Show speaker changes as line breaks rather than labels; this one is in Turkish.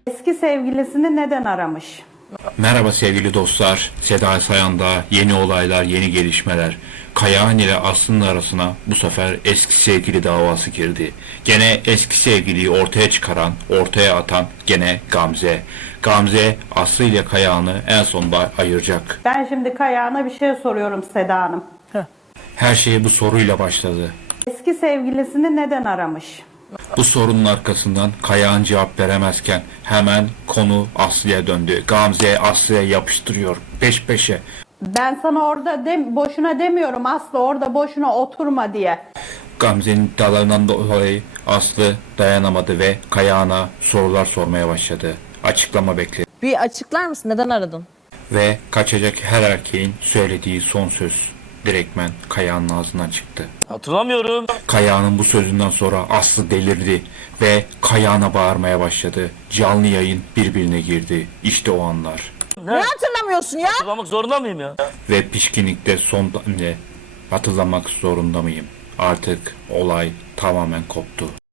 Eski sevgilisini neden aramış?
Merhaba sevgili dostlar. Seda Sayan'da yeni olaylar, yeni gelişmeler. Kayağan ile Aslı'nın arasına bu sefer eski sevgili davası girdi. Gene eski sevgiliyi ortaya çıkaran, ortaya atan gene Gamze. Gamze Aslı ile Kayağan'ı en sonunda ayıracak.
Ben şimdi Kayağan'a bir şey soruyorum Seda Hanım.
Her şey bu soruyla başladı.
Eski sevgilisini neden aramış?
Bu sorunun arkasından Kayağan cevap veremezken hemen konu Aslı'ya döndü. Gamze Aslı'ya yapıştırıyor peş peşe.
Ben sana orada boşuna demiyorum Aslı, orada boşuna oturma diye.
Gamze'nin iddialarından dolayı Aslı dayanamadı ve Kayağan'a sorular sormaya başladı. Açıklama bekledi.
Bir açıklar mısın? Neden aradın?
Ve kaçacak her erkeğin söylediği son söz direktmen Kayağan'ın ağzından çıktı.
Hatırlamıyorum.
Kayağan'ın bu sözünden sonra Aslı delirdi ve Kayağan'a bağırmaya başladı. Canlı yayın birbirine girdi. İşte o anlar.
Ne hatırlamıyorsun ya?
Hatırlamak zorunda mıyım ya?
Ve pişkinlikte son damle hatırlamak zorunda mıyım? Artık olay tamamen koptu.